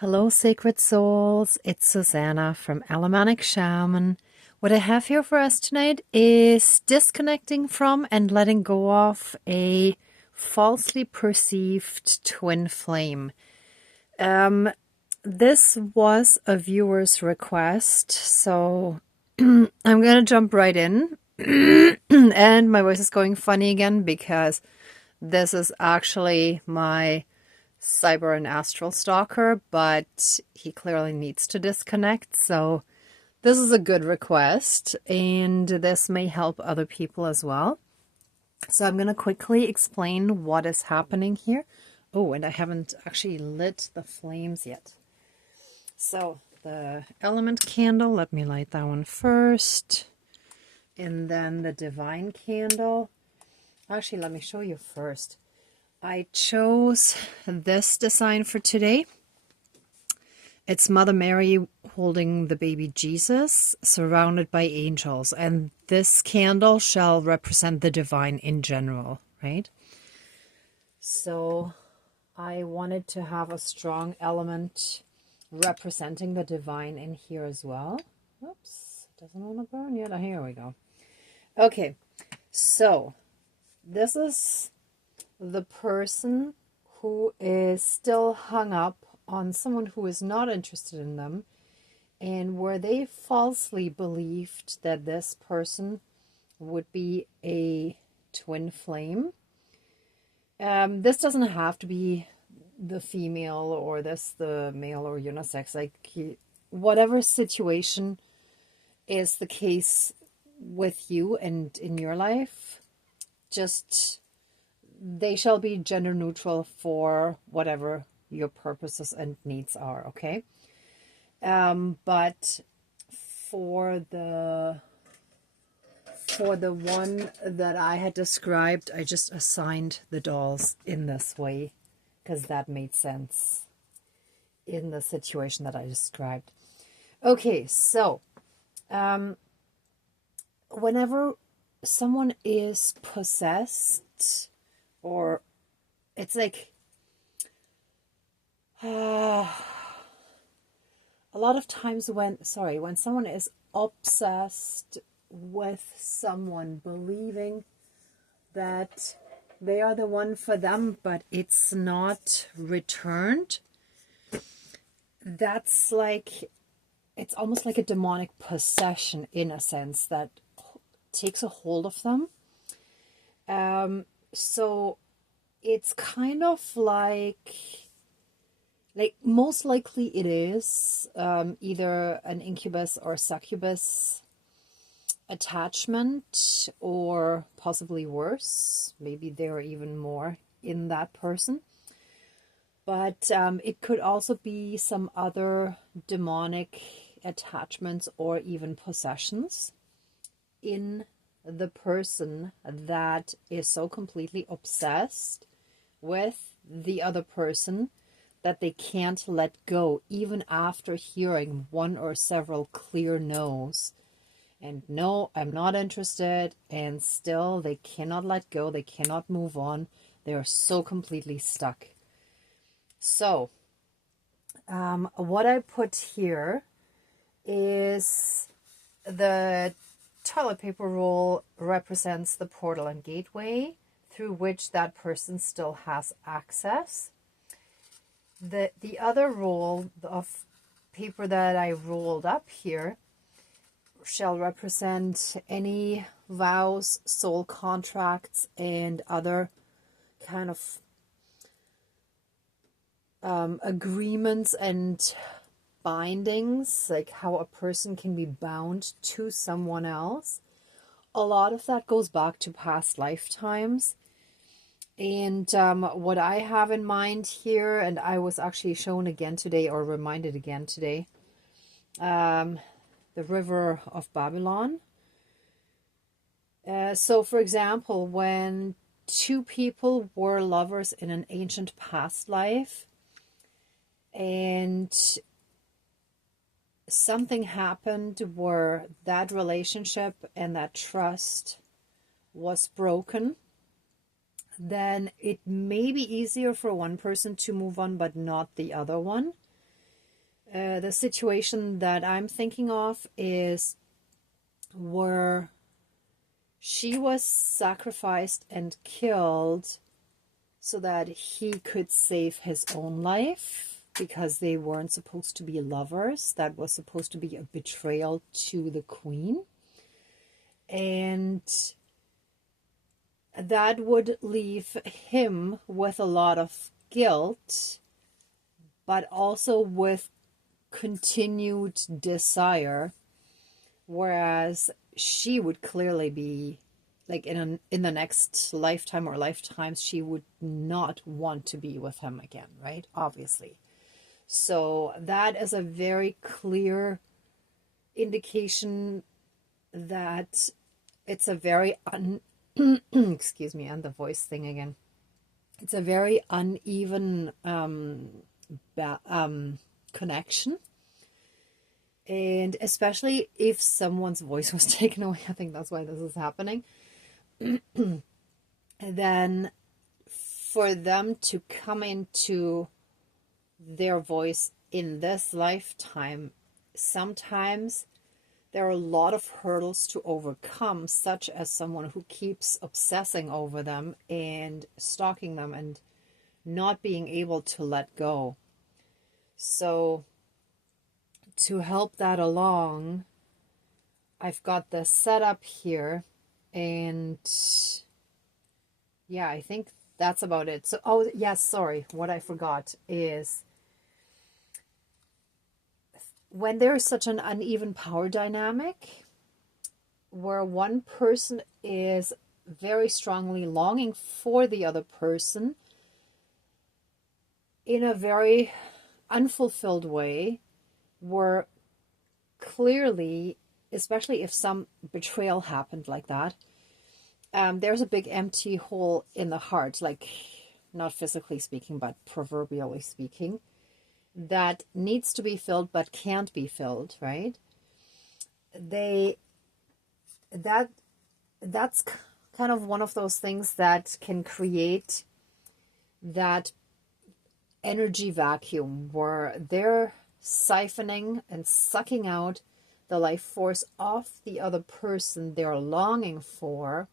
Hello, sacred souls. It's Susanna from Alamanic Shaman. What I have here for us tonight is disconnecting from and letting go of a falsely perceived twin flame. This was a viewer's request, so I'm going to jump right in. And my voice is going funny again because this is actually my cyber and astral stalker, but he clearly needs to disconnect. So this is a good request, and this may help other people as well. So I'm going to quickly explain what is happening here. Oh, and I haven't actually lit the flames yet. So the element candle, let me light that one first. And then the divine candle. Actually, let me show you first. I chose this design for today. It's Mother Mary holding the baby Jesus, surrounded by angels. And this candle shall represent the divine in general, right? So I wanted to have a strong element representing the divine in here as well. Oops, doesn't want to burn yet. Here we go. Okay, so this is the person who is still hung up on someone who is not interested in them, and where they falsely believed that this person would be a twin flame. This doesn't have to be the female or the male or unisex. Like, whatever situation is the case with you and in your life, just they shall be gender neutral for whatever your purposes and needs are, okay? But for the one that I had described, I just assigned the dolls in this way because that made sense in the situation that I described. Okay, so whenever someone is possessed, or it's like a lot of times when someone is obsessed with someone, believing that they are the one for them, but it's not returned, that's like, it's almost like a demonic possession in a sense that takes a hold of them. So it's kind of like most likely it is either an incubus or succubus attachment, or possibly worse. Maybe there are even more in that person. But it could also be some other demonic attachments or even possessions in the person that is so completely obsessed with the other person that they can't let go, even after hearing one or several clear no's. And no, I'm not interested. And still they cannot let go. They cannot move on. They are so completely stuck. So what I put here is the toilet paper roll represents the portal and gateway through which that person still has access. The other roll of paper that I rolled up here shall represent any vows, soul contracts, and other kind of agreements and bindings, like how a person can be bound to someone else. A lot of that goes back to past lifetimes. And what I have in mind here, and I was actually shown again today, or reminded again today, the river of Babylon. So for example, when two people were lovers in an ancient past life, and something happened where that relationship and that trust was broken, then it may be easier for one person to move on, but not the other one. The situation that I'm thinking of is where she was sacrificed and killed so that he could save his own life, because they weren't supposed to be lovers. That was supposed to be a betrayal to the queen. And that would leave him with a lot of guilt, but also with continued desire, whereas she would clearly be like in the next lifetime or lifetimes, she would not want to be with him again, right? Obviously. So that is a very clear indication that it's a very excuse me, and the voice thing again. It's a very uneven connection. And especially if someone's voice was taken away, I think that's why this is happening. Then for them to come into their voice in this lifetime, sometimes there are a lot of hurdles to overcome, such as someone who keeps obsessing over them and stalking them and not being able to let go. So to help that along, I've got the setup here, and yeah, I think that's about it. So, oh yes, sorry, what I forgot is when there's such an uneven power dynamic where one person is very strongly longing for the other person in a very unfulfilled way, where clearly, especially if some betrayal happened like that, there's a big empty hole in the heart, like not physically speaking, but proverbially speaking, that needs to be filled but can't be filled, right? That's kind of one of those things that can create that energy vacuum where they're siphoning and sucking out the life force of the other person they're longing for,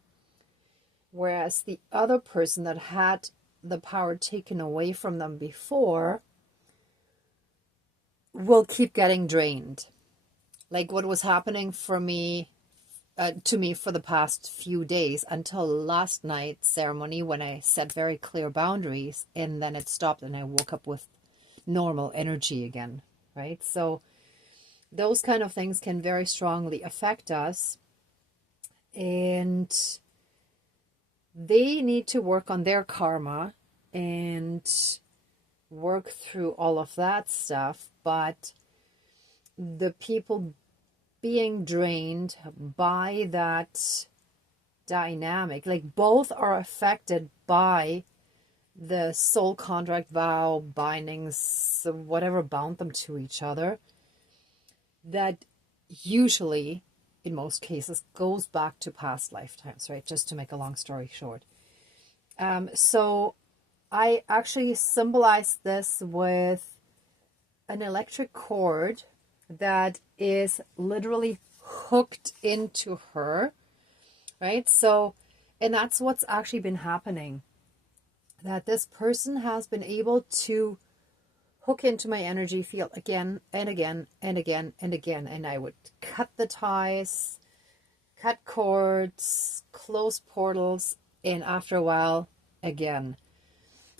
whereas the other person that had the power taken away from them before will keep getting drained. Like what was happening for me, to me for the past few days until last night's ceremony, when I set very clear boundaries, and then it stopped and I woke up with normal energy again, right? So those kind of things can very strongly affect us, and they need to work on their karma and work through all of that stuff. But the people being drained by that dynamic, like both are affected by the soul contract, vow, bindings, whatever bound them to each other, that usually, in most cases, goes back to past lifetimes, right? Just to make a long story short. So I actually symbolize this with an electric cord that is literally hooked into her, right? So, and that's what's actually been happening, that this person has been able to hook into my energy field again and again and again and again. And I would cut the ties, cut cords, close portals, and after a while, again.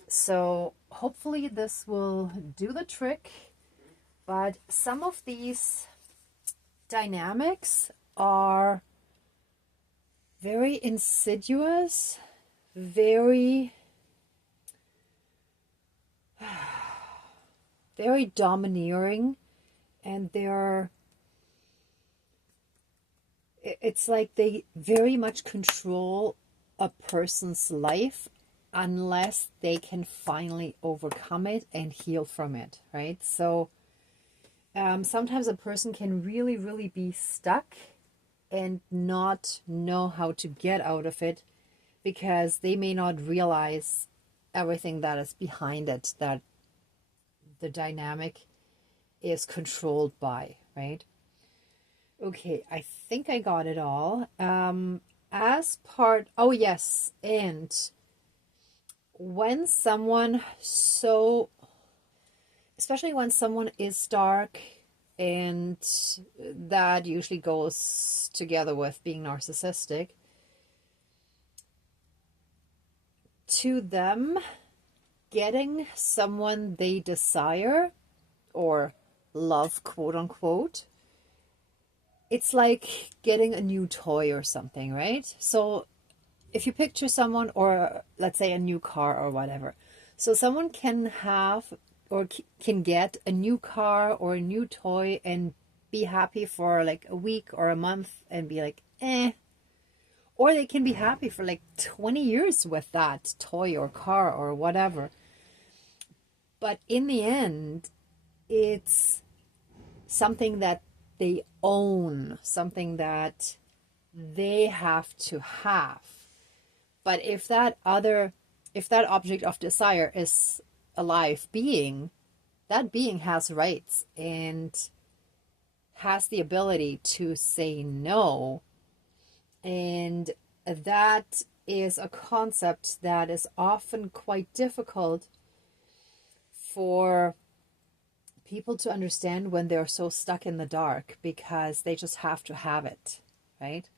So hopefully this will do the trick. But some of these dynamics are very insidious, very domineering, and it's like they very much control a person's life unless they can finally overcome it and heal from it, right? So sometimes a person can really, really be stuck and not know how to get out of it, because they may not realize everything that is behind it, that the dynamic is controlled by, right? Okay, I think I got it all. As part, oh yes, and when someone especially when someone is dark, and that usually goes together with being narcissistic, to them, getting someone they desire or love, quote unquote, it's like getting a new toy or something, right? So if you picture someone, or let's say a new car or whatever, so someone can have or can get a new car or a new toy and be happy for like a week or a month and be like, eh. Or they can be happy for like 20 years with that toy or car or whatever. But in the end, it's something that they own, something that they have to have. But if that object of desire is a live being, that being has rights and has the ability to say no. And that is a concept that is often quite difficult for people to understand when they're so stuck in the dark, because they just have to have it, right?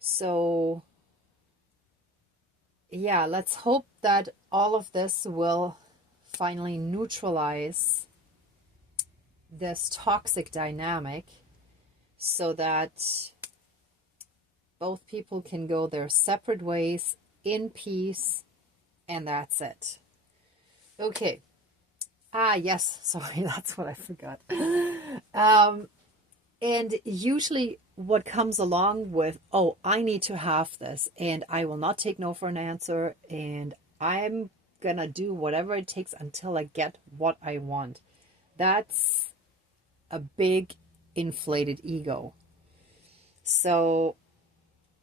So yeah, let's hope that all of this will finally neutralize this toxic dynamic so that both people can go their separate ways in peace, and that's it. Okay. Yes, sorry, that's what I forgot. And usually what comes along with, oh, I need to have this, and I will not take no for an answer, and I'm gonna do whatever it takes until I get what I want. That's a big inflated ego. So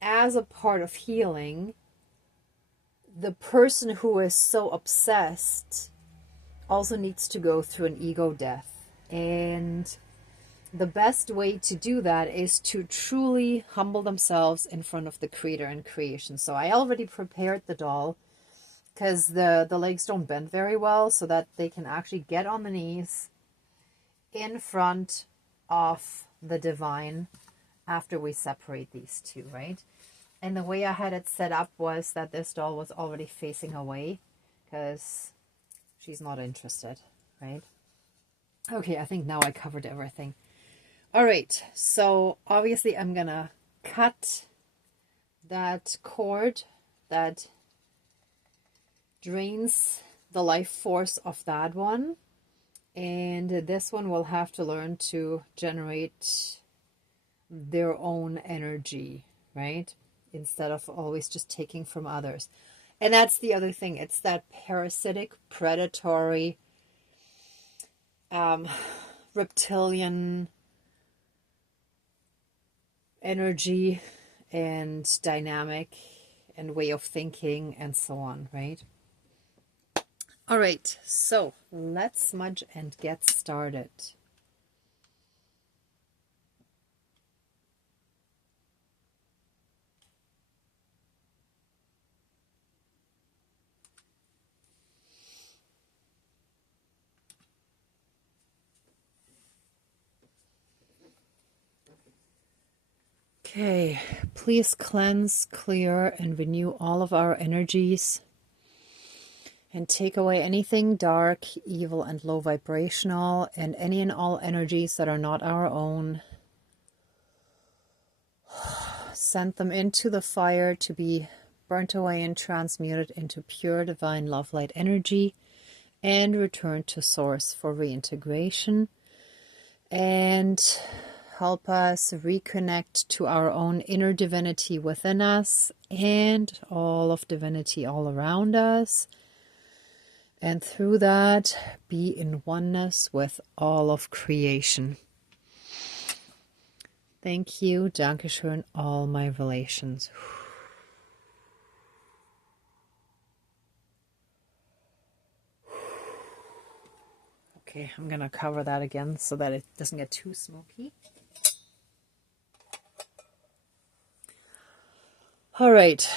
as a part of healing, the person who is so obsessed also needs to go through an ego death. And the best way to do that is to truly humble themselves in front of the creator and creation. So I already prepared the doll, because the legs don't bend very well, so that they can actually get on the knees in front of the divine after we separate these two, right? And the way I had it set up was that this doll was already facing away, because she's not interested, right? Okay, I think now I covered everything. All right, so obviously I'm gonna cut that cord that drains the life force of that one, and this one will have to learn to generate their own energy, right? Instead of always just taking from others. And that's the other thing. It's that parasitic, predatory, reptilian energy and dynamic and way of thinking and so on, right? All right, so let's smudge and get started. Okay, please cleanse, clear, and renew all of our energies, and take away anything dark, evil, and low vibrational, and any and all energies that are not our own. Send them into the fire to be burnt away and transmuted into pure divine love light energy, and return to source for reintegration. And help us reconnect to our own inner divinity within us and all of divinity all around us. And through that, be in oneness with all of creation. Thank you, Dankeschön, all my relations. Okay, I'm going to cover that again so that it doesn't get too smoky. All right.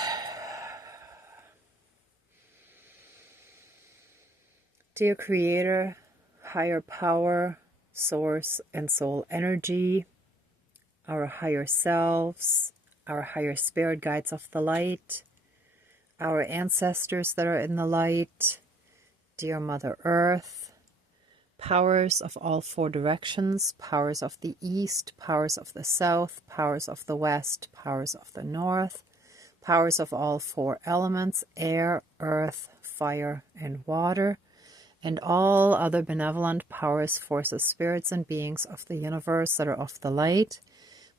Dear Creator, higher power, source, and soul energy, our higher selves, our higher spirit guides of the light, our ancestors that are in the light, dear Mother Earth, powers of all four directions, powers of the east, powers of the south, powers of the west, powers of the north, powers of all four elements, air, earth, fire, and water, and all other benevolent powers, forces, spirits, and beings of the universe that are of the light.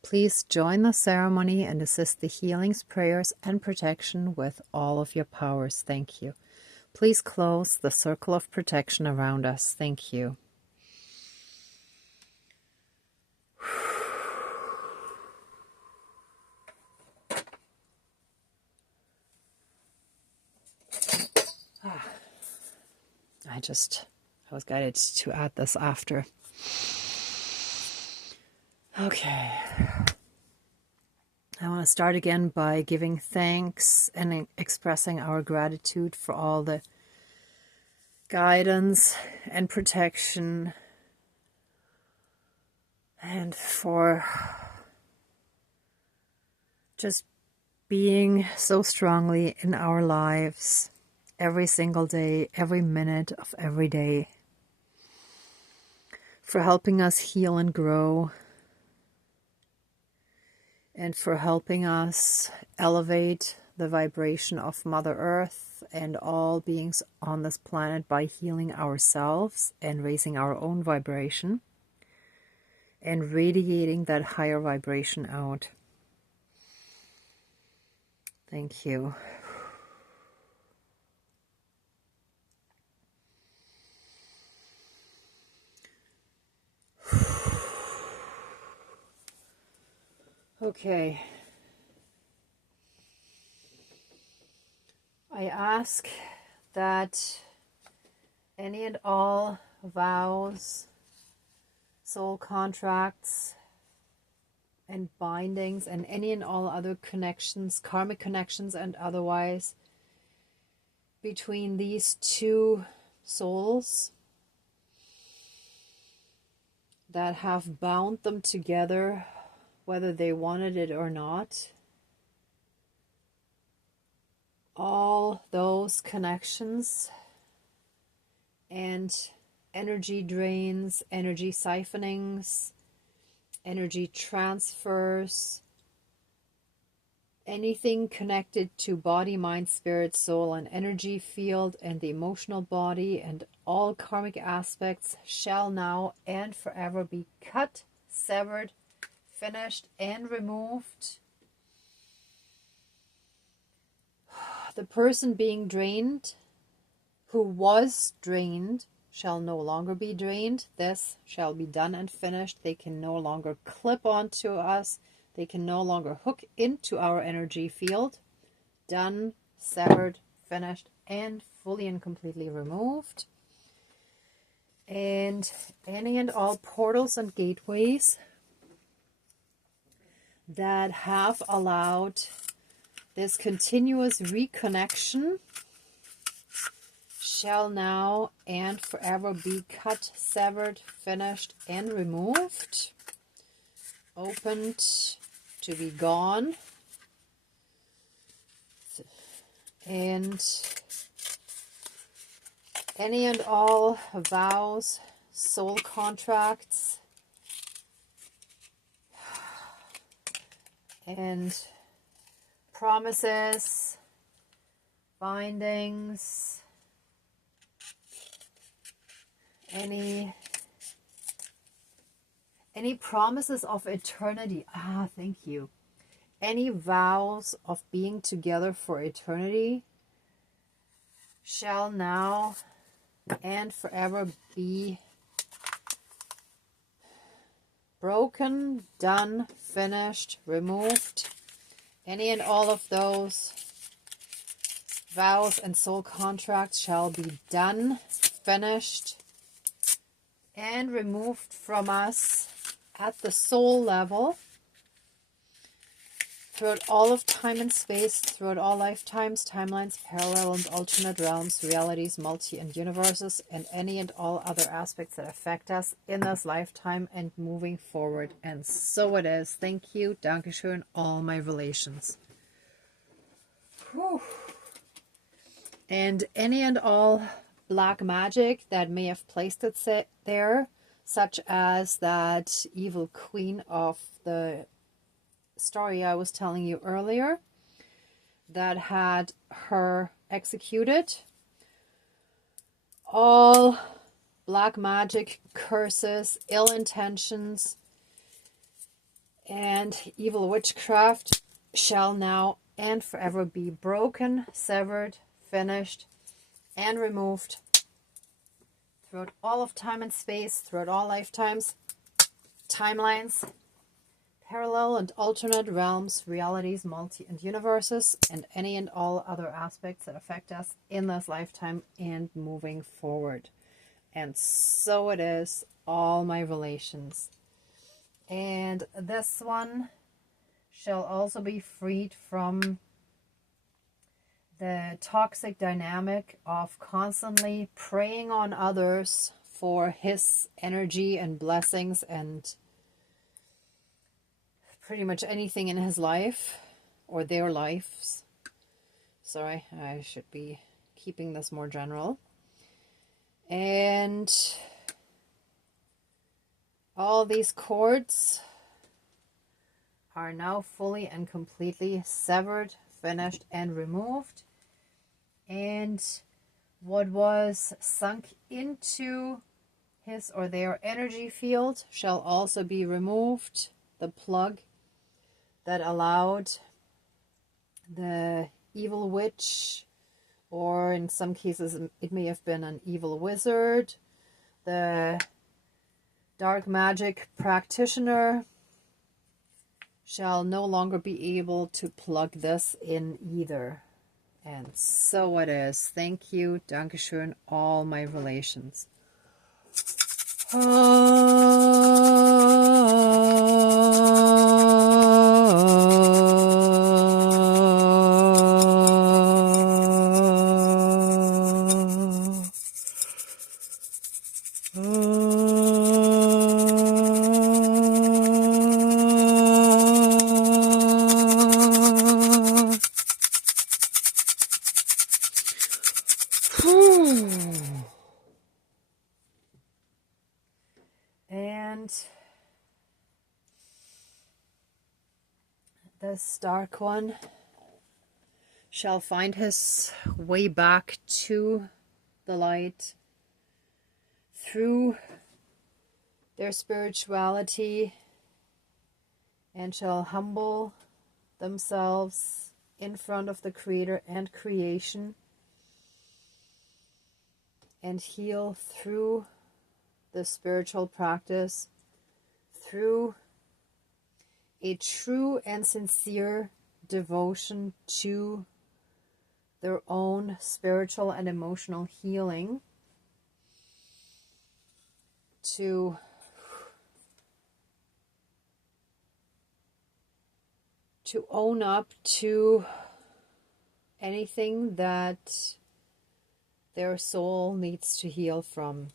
Please join the ceremony and assist the healings, prayers, and protection with all of your powers. Thank you. Please close the circle of protection around us. Thank you. I was guided to add this after. Okay. I want to start again by giving thanks and expressing our gratitude for all the guidance and protection and for just being so strongly in our lives every single day, every minute of every day, for helping us heal and grow, and for helping us elevate the vibration of Mother Earth and all beings on this planet by healing ourselves and raising our own vibration and radiating that higher vibration out. Thank you. Okay. I ask that any and all vows, soul contracts, and bindings, and any and all other connections, karmic connections and otherwise, between these two souls that have bound them together, whether they wanted it or not, all those connections and energy drains, energy siphonings, energy transfers, anything connected to body, mind, spirit, soul, and energy field, and the emotional body, and all karmic aspects shall now and forever be cut, severed, finished, and removed. The person being drained, who was drained, shall no longer be drained. This shall be done and finished. They can no longer clip onto us. They can no longer hook into our energy field. Done, severed, finished, and fully and completely removed. And any and all portals and gateways that have allowed this continuous reconnection shall now and forever be cut, severed, finished, and removed. Opened to be gone. And any and all vows, soul contracts, and promises, bindings, any promises of eternity. Thank you. Any vows of being together for eternity shall now and forever be broken, done, finished, removed. Any and all of those vows and soul contracts shall be done, finished, and removed from us at the soul level, throughout all of time and space, throughout all lifetimes, timelines, parallel and alternate realms, realities, multi and universes, and any and all other aspects that affect us in this lifetime and moving forward. And so it is. Thank you. Dankeschön. All my relations. Whew. And any and all black magic that may have placed it there, such as that evil queen of the story I was telling you earlier that had her executed. All black magic, curses, ill intentions, and evil witchcraft shall now and forever be broken, severed, finished, and removed throughout all of time and space, throughout all lifetimes, timelines, parallel and alternate realms, realities, multi and universes, and any and all other aspects that affect us in this lifetime and moving forward. And so it is, all my relations. And this one shall also be freed from the toxic dynamic of constantly preying on others for his energy and blessings and pretty much anything in his life or their lives. Sorry, I should be keeping this more general. And all these cords are now fully and completely severed, finished, and removed. And what was sunk into his or their energy field shall also be removed. The plug that allowed the evil witch, or in some cases it may have been an evil wizard, the dark magic practitioner, shall no longer be able to plug this in either. And so it is. Thank you. Dankeschön. All my relations. And this dark one shall find his way back to the light through their spirituality and shall humble themselves in front of the Creator and creation and heal through the spiritual practice, through a true and sincere devotion to their own spiritual and emotional healing, to own up to anything that their soul needs to heal from,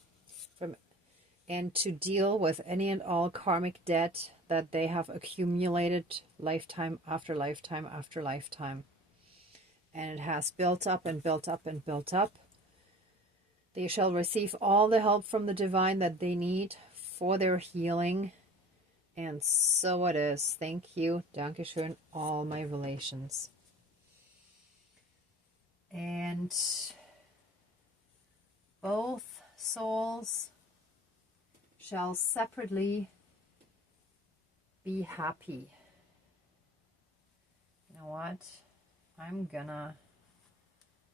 and to deal with any and all karmic debt that they have accumulated lifetime after lifetime after lifetime. And it has built up and built up and built up. They shall receive all the help from the divine that they need for their healing. And so it is. Thank you. Dankeschön. All my relations. And both souls shall separately be happy. You know what? I'm gonna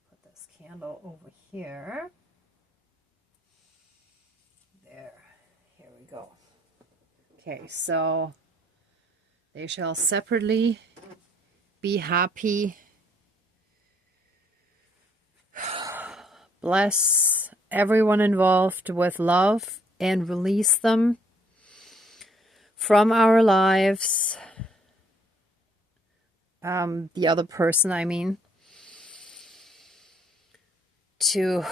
put this candle over here. There. Here we go. Okay, so they shall separately be happy. Bless everyone involved with love and release them from our lives. The other person, I mean, to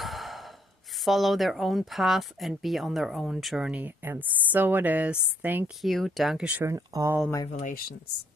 follow their own path and be on their own journey. And so it is. Thank you. Dankeschön, all my relations.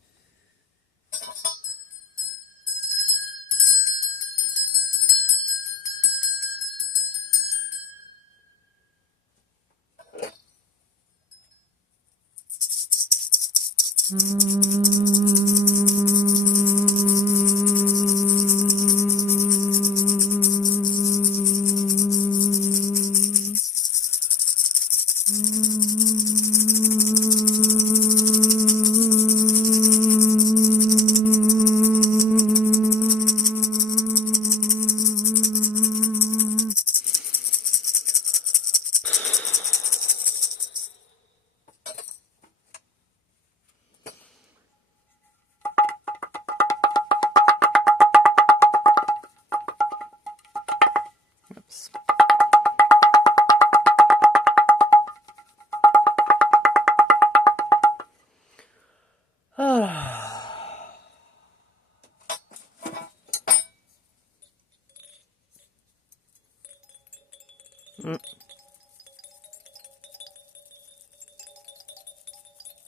Oops.